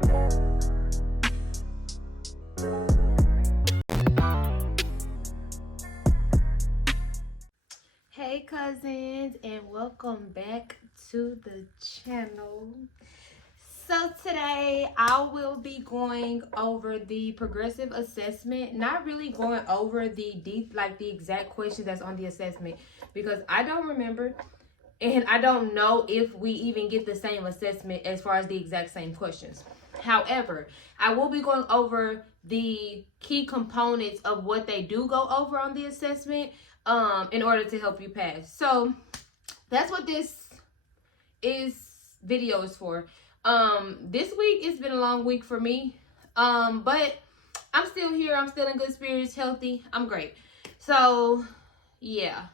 Hey cousins, and welcome back to the channel. So today I will be going over the progressive assessment, not really going over the deep, like the exact questions that's on the assessment, because I don't remember and I don't know if we even get the same assessment as far as the exact same questions. However, I will be going over the key components of what they do go over on the assessment in order to help you pass. So that's what this video is for. This week it's been a long week for me, but I'm still here. I'm still in good spirits, healthy. I'm great. So yeah,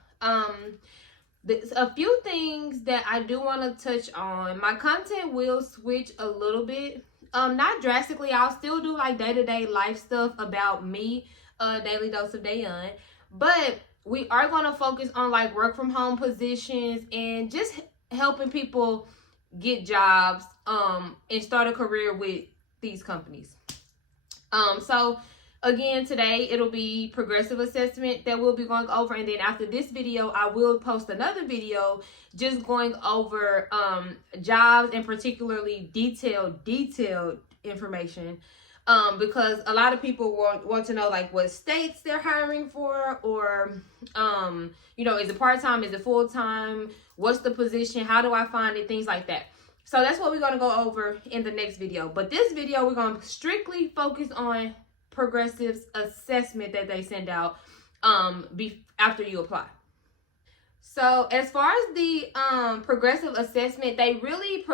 there's a few things that I do want to touch on. My content will switch a little bit, not drastically. I'll still do like day-to-day life stuff about me, daily dose of Dayon, but we are going to focus on like work from home positions and just helping people get jobs and start a career with these companies. So again, today it'll be progressive assessment that we'll be going over, and then after this video I will post another video just going over jobs and particularly detailed information, because a lot of people want to know like what states they're hiring for, or you know, is it part-time, is it full-time, what's the position, how do I find it, things like that. So that's what we're going to go over in the next video. But this video we're going to strictly focus on progressive's assessment that they send out after you apply. So as far as the progressive assessment, they really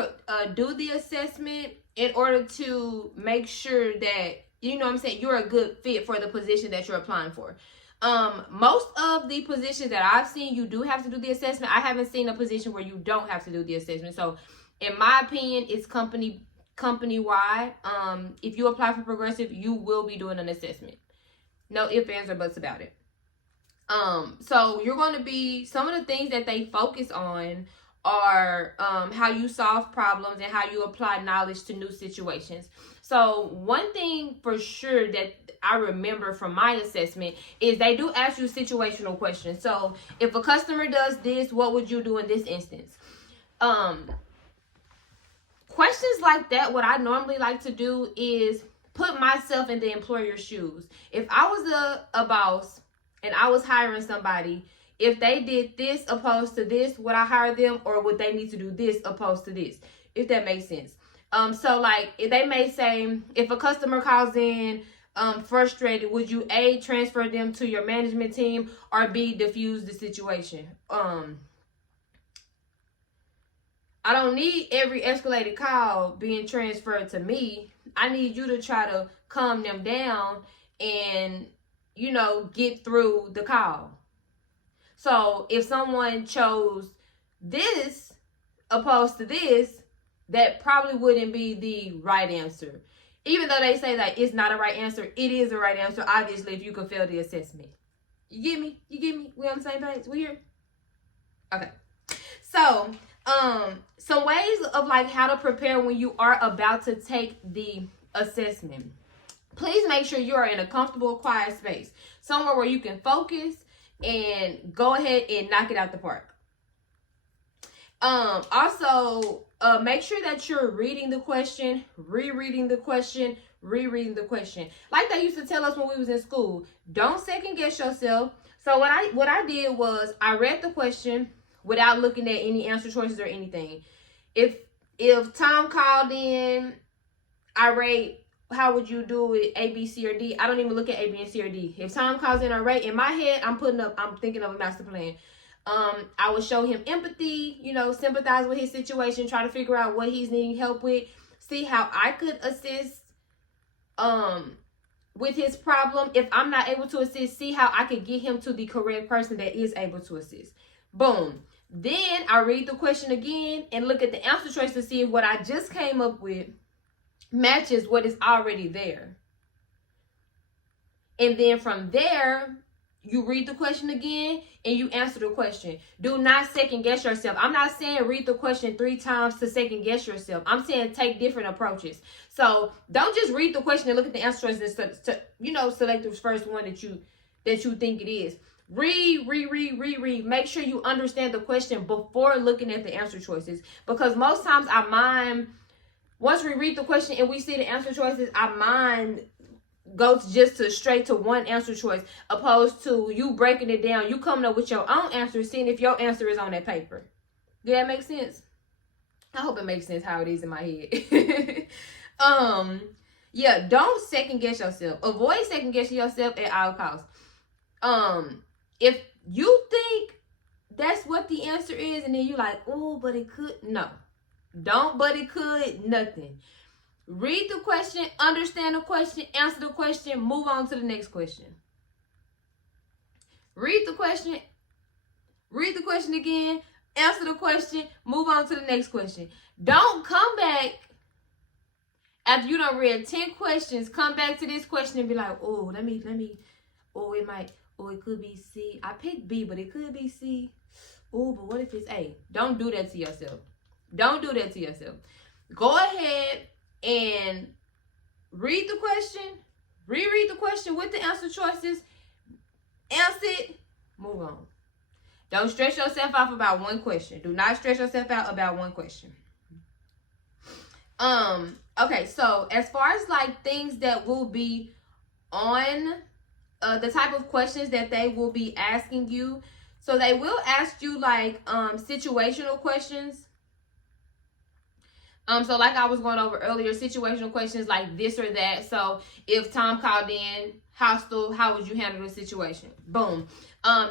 do the assessment in order to make sure that, you know what I'm saying, you're a good fit for the position that you're applying for. Most of the positions that I've seen, you do have to do the assessment. I haven't seen a position where you don't have to do the assessment. So in my opinion, it's company-wide. If you apply for progressive, you will be doing an assessment. No ifs, ands, or buts about it. So you're going to be, some of the things that they focus on are how you solve problems and how you apply knowledge to new situations. So one thing for sure that I remember from my assessment is they do ask you situational questions. So if a customer does this, what would you do in this instance? Questions like that, what I normally like to do is put myself in the employer's shoes. If I was a boss and I was hiring somebody, if they did this opposed to this, would I hire them, or would they need to do this opposed to this? If that makes sense. So like they may say, if a customer calls in frustrated, would you A, transfer them to your management team, or B, diffuse the situation? I don't need every escalated call being transferred to me. I need you to try to calm them down and, you know, get through the call. So if someone chose this opposed to this, that probably wouldn't be the right answer. Even though they say that it's not a right answer, it is a right answer, obviously, if you can fail the assessment. You get me? You get me? We on the same page? We here? Okay. So, some ways of like how to prepare when you are about to take the assessment. Please make sure you are in a comfortable, quiet space, somewhere where you can focus and go ahead and knock it out the park. Also, make sure that you're reading the question, rereading the question, rereading the question. Like they used to tell us when we was in school, don't second guess yourself. So what I did was I read the question without looking at any answer choices or anything. If Tom called in, I rate, how would you do it, A, B, C, or D? I don't even look at A, B, and C, or D. If Tom calls in, I rate. In my head, I'm thinking of a master plan. I would show him empathy, you know, sympathize with his situation, try to figure out what he's needing help with, see how I could assist with his problem. If I'm not able to assist, see how I could get him to the correct person that is able to assist. Boom. Then I read the question again and look at the answer choice to see if what I just came up with matches what is already there. And then from there, you read the question again and you answer the question. Do not second guess yourself. I'm not saying read the question 3 times to second guess yourself. I'm saying take different approaches. So don't just read the question and look at the answer choices and select the first one that you think it is. Read. Make sure you understand the question before looking at the answer choices, because most times our mind, once we read the question and we see the answer choices, our mind goes straight to one answer choice, opposed to you breaking it down, you coming up with your own answer, seeing if your answer is on that paper. Does that make sense? I hope it makes sense how it is in my head. Yeah, don't second guess yourself. Avoid second guessing yourself at all costs. If you think that's what the answer is, and then you like, oh, but it could, no. Don't, but it could, nothing. Read the question, understand the question, answer the question, move on to the next question. Read the question again, answer the question, move on to the next question. Don't come back after you done read 10 questions, come back to this question and be like, oh, let me, it could be C. I picked B, but it could be C. Oh, but what if it's A? Don't do that to yourself. Don't do that to yourself. Go ahead and read the question, reread the question with the answer choices, answer it, move on. Don't stress yourself out about one question. Do not stress yourself out about one question. Okay, so as far as like things that will be on the type of questions that they will be asking you, so they will ask you like situational questions. So like I was going over earlier, situational questions like this or that. So if Tom called in hostile, how would you handle the situation? Boom.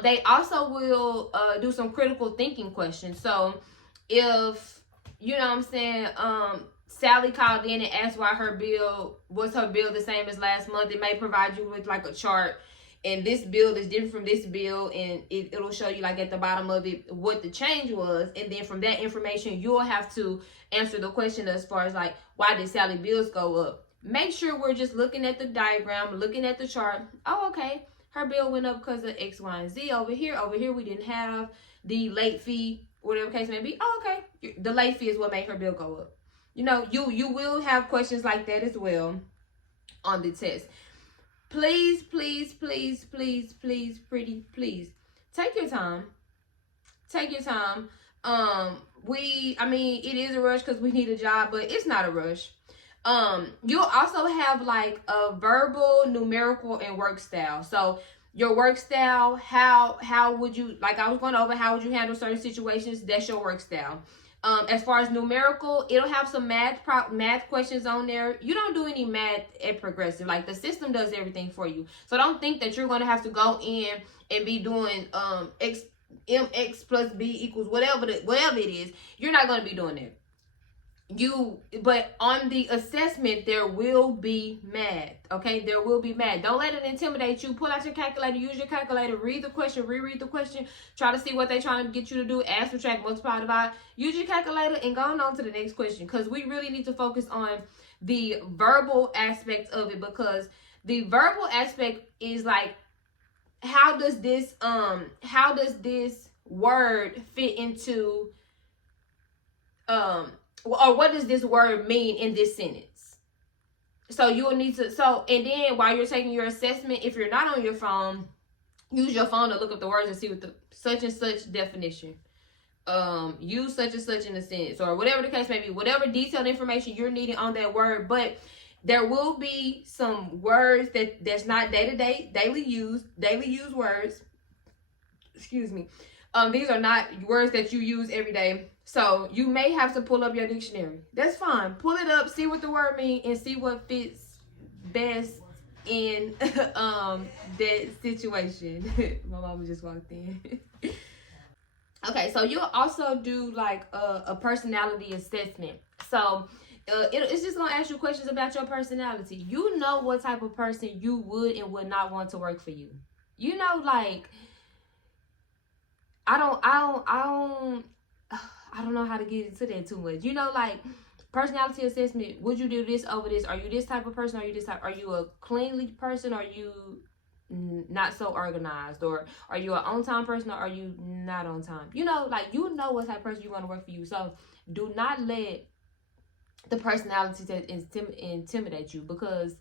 They also will do some critical thinking questions. So if, you know what I'm saying, Sally called in and asked why her bill the same as last month, it may provide you with like a chart, and this bill is different from this bill, and it'll show you like at the bottom of it what the change was, and then from that information you'll have to answer the question as far as like, why did Sally bills go up? Make sure we're just looking at the diagram, looking at the chart. Oh, okay, her bill went up because of X, Y, and Z. Over here we didn't have the late fee, whatever case may be. Oh, okay, the late fee is what made her bill go up. You know, you will have questions like that as well on the test. Please, pretty please, take your time. Take your time. It is a rush because we need a job, but it's not a rush. You'll also have like a verbal, numerical, and work style. So your work style, how would you, like I was going over, how would you handle certain situations? That's your work style. As far as numerical, it'll have some math questions on there. You don't do any math at progressive. Like the system does everything for you. So don't think that you're going to have to go in and be doing mx plus b equals whatever it is. You're not going to be doing that. But on the assessment, there will be math. Okay, there will be math. Don't let it intimidate you. Pull out your calculator, use your calculator, read the question, reread the question, try to see what they're trying to get you to do, add, subtract, multiply, divide. Use your calculator and go on to the next question, because we really need to focus on the verbal aspect of it, because the verbal aspect is like, how does this word fit into or what does this word mean in this sentence? So you'll need to, and then while you're taking your assessment, if you're not on your phone, use your phone to look up the words and see what the such and such definition. Use such and such in a sentence, or whatever the case may be, whatever detailed information you're needing on that word. But there will be some words that's not daily used words. Excuse me. These are not words that you use every day. So you may have to pull up your dictionary. That's fine. Pull it up, see what the word means, and see what fits best in that situation. My mama just walked in. Okay, so you'll also do like a personality assessment. So it's just gonna ask you questions about your personality. You know what type of person you would and would not want to work for you. You know, like, I don't know how to get into that too much. You know, like personality assessment. Would you do this over this? Are you this type of person? Are you this type? Are you a cleanly person? Are you not so organized, or are you an on time person, or are you not on time? Like, what type of person you want to work for you. So do not let the personality that intimidate you, because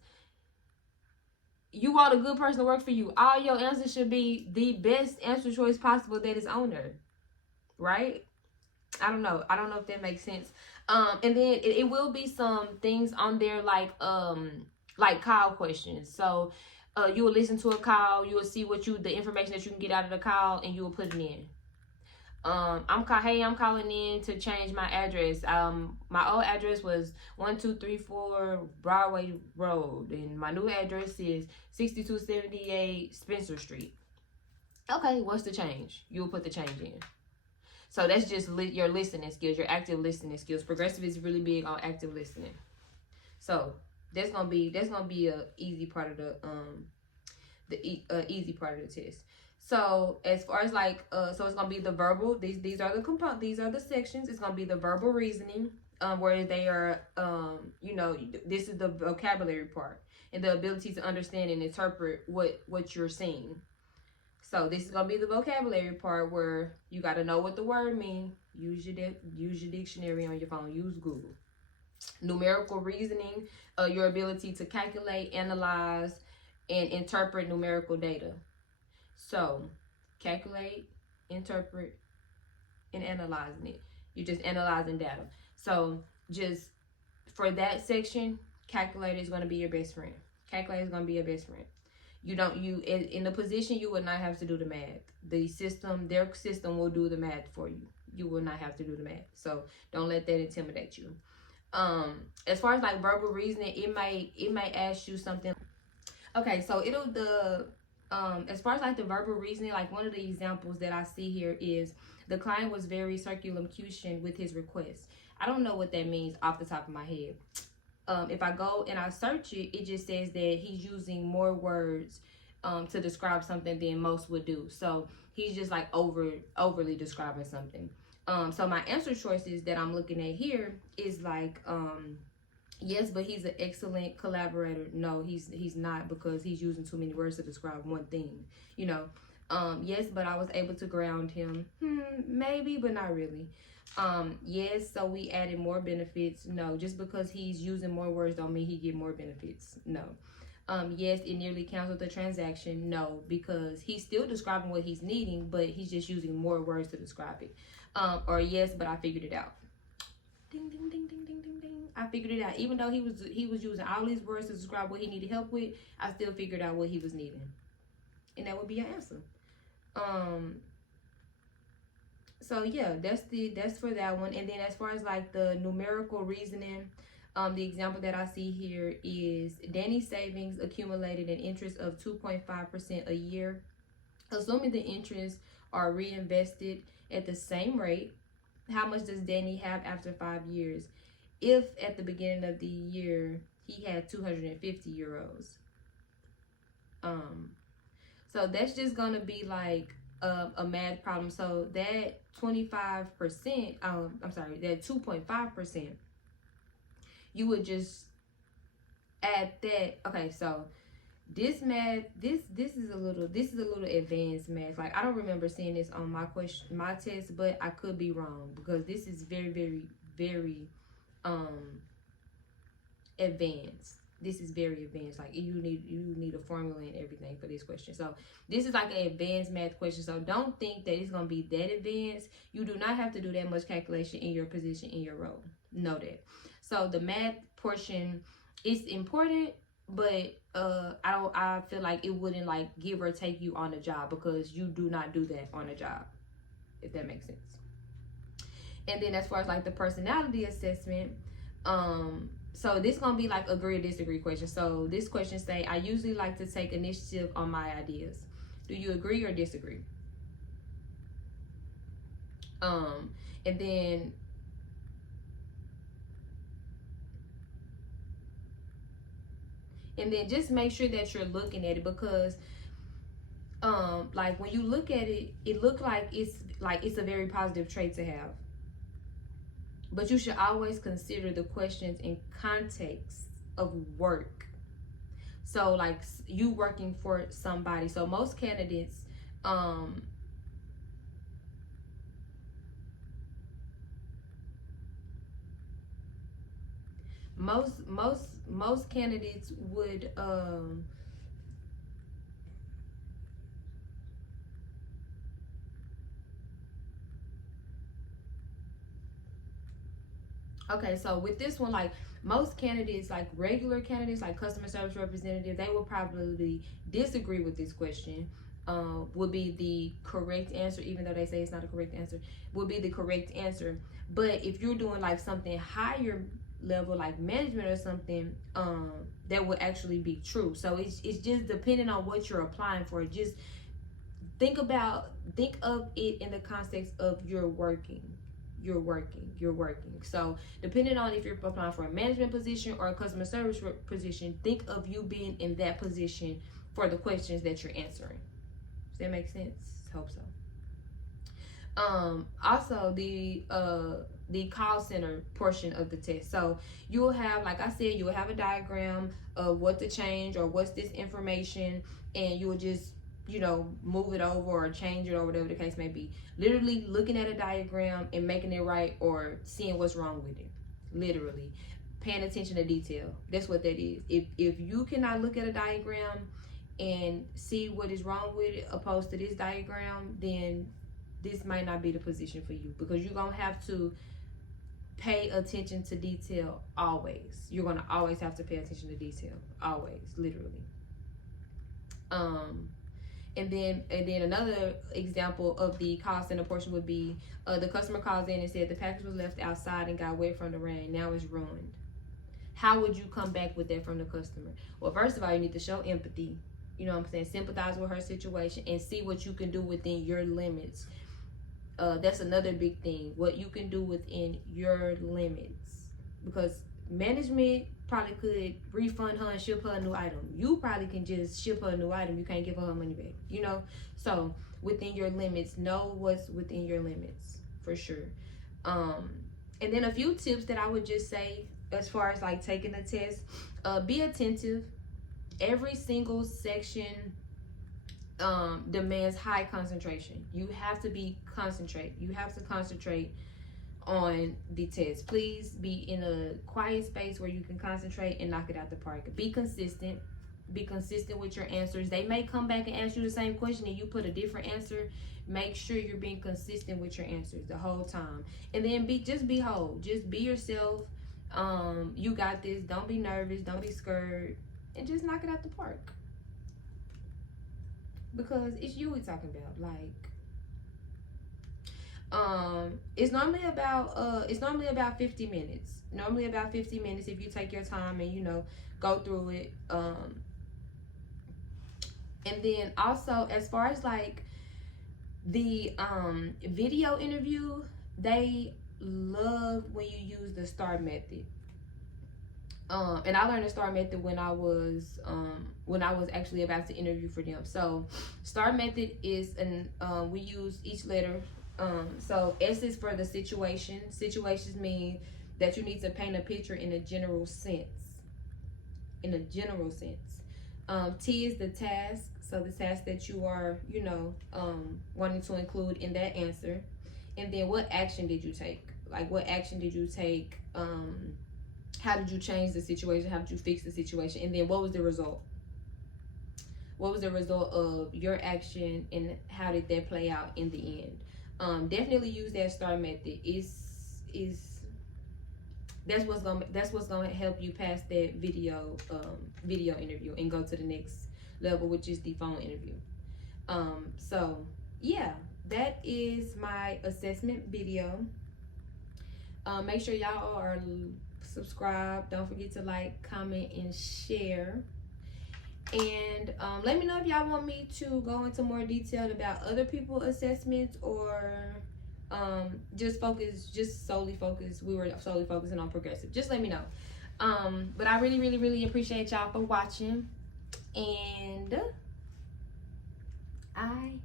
you want a good person to work for you. All your answers should be the best answer choice possible that is on there, right? I don't know if that makes sense. And then it will be some things on there like call questions. So you will listen to a call, you will see the information that you can get out of the call, and you will put it in. I'm calling in to change my address. My old address was 1234 Broadway Road, and my new address is 6278 Spencer Street. Okay, what's the change? You'll put the change in. So that's just your listening skills, your active listening skills. Progressive is really big on active listening. So that's gonna be a easy part of the easy part of the test. So as far as so it's gonna be the verbal. These are the sections. It's gonna be the verbal reasoning, where they are, this is the vocabulary part and the ability to understand and interpret what you're seeing. So this is gonna be the vocabulary part, where you got to know what the word means. Use your dictionary on your phone. Use Google. Numerical reasoning, your ability to calculate, analyze, and interpret numerical data. So, calculate, interpret, and analyzing it. You're just analyzing data. So, just for that section, calculator is going to be your best friend. Calculator is going to be your best friend. In the position, you would not have to do the math. Their system will do the math for you. You will not have to do the math. So, don't let that intimidate you. As far as verbal reasoning, it may ask you something. Okay, so as far as the verbal reasoning, one of the examples that I see here is the client was very circumlocution with his request. I don't know what that means off the top of my head. If I go and I search it, it just says that he's using more words to describe something than most would do. So he's just overly describing something. So my answer choices that I'm looking at here is yes, but he's an excellent collaborator. No, he's not, because he's using too many words to describe one thing. Yes, but I was able to ground him. Maybe, but not really. Yes, so we added more benefits. No, just because he's using more words don't mean he get more benefits. No. Yes, it nearly canceled the transaction. No, because he's still describing what he's needing, but he's just using more words to describe it. Or yes, but I figured it out. Ding, ding, ding, ding, ding, ding, ding. I figured it out. Even though he was using all these words to describe what he needed help with, I still figured out what he was needing. And that would be your answer. So yeah, that's for that one. And then as far as the numerical reasoning, the example that I see here is Danny's savings accumulated an interest of 2.5% a year. Assuming the interests are reinvested at the same rate, how much does Danny have after 5 years? If at the beginning of the year he had 250 euros. So that's just gonna be a math problem. So that 25%, that 2.5%, you would just add that. Okay, so this math, this is a little advanced math. I don't remember seeing this on my test, but I could be wrong, because this is very, very, very advanced. This is very advanced. You need a formula and everything for this question. So this is an advanced math question. So don't think that it's gonna be that advanced. You do not have to do that much calculation in your position, in your role. Know that. So the math portion is important, but I feel like it wouldn't give or take you on a job, because you do not do that on a job, if that makes sense. And then as far as the personality assessment, so this gonna be agree or disagree question. So this question say, I usually like to take initiative on my ideas. Do you agree or disagree? And then just make sure that you're looking at it, because when you look at it, it looks like it's a very positive trait to have. But you should always consider the questions in context of work. So like you working for somebody. So most candidates, most candidates would okay, so with this one, like most candidates, like regular candidates, like customer service representative, they will probably disagree with this question. Would be the correct answer, even though they say it's not a correct answer, would be the correct answer. But if you're doing like something higher level, like management or something, that would actually be true. So it's just depending on what you're applying for. Just think of it in the context of you're working. So depending on if you're applying for a management position or a customer service position, think of you being in that position for the questions that you're answering. Does that make sense? Hope so. Also the call center portion of the test. So you will have, like I said, you will have a diagram of what to change or what's this information, and you will just, you know, move it over or change it or whatever the case may be. Literally looking at a diagram and making it right or seeing what's wrong with it. Literally paying attention to detail. That's what that is. If you cannot look at a diagram and see what is wrong with it opposed to this diagram, then this might not be the position for you, because you're gonna have to pay attention to detail always. You're gonna always have to pay attention to detail, always, literally. And then another example of the call center portion would be the customer calls in and said the package was left outside and got wet from the rain. Now it's ruined. How would you come back with that from the customer? Well, first of all, you need to show empathy. You know what I'm saying? Sympathize with her situation and see what you can do within your limits. That's another big thing. What you can do within your limits. Because management probably could refund her and ship her a new item. You probably can just ship her a new item. You can't give her money back, you know? So within your limits, know what's within your limits for sure. And then a few tips that I would just say as far as like taking the test, be attentive. Every single section demands high concentration. You have to concentrate on the test. Please be in a quiet space where you can concentrate and knock it out the park. Be consistent with your answers. They may come back and ask you the same question and you put a different answer. Make sure you're being consistent with your answers the whole time. And then be whole. Just be yourself. You got this. Don't be nervous. Don't be scared. And just knock it out the park. Because it's you we're talking about. Like, it's normally about 50 minutes. Normally about 50 minutes if you take your time and, you know, go through it. And then also, as far as like the video interview, they love when you use the STAR method. And I learned the STAR method when I was actually about to interview for them. So STAR method is we use each letter. So S is for the situation. Situations mean that you need to paint a picture in a general sense. T is the task. So the task that you are, you know, wanting to include in that answer. And then what action did you take? Like, what action did you take? How did you change the situation? How did you fix the situation? And then what was the result? What was the result of your action and how did that play out in the end? Definitely use that STAR method. That's what's gonna help you pass that video interview and go to the next level, which is the phone interview. So yeah, that is my assessment video. Make sure y'all are subscribed. Don't forget to like, comment, and share. And let me know if y'all want me to go into more detail about other people's assessments, or just solely focus. We were solely focusing on progressive. Just let me know. But I really appreciate y'all for watching, and I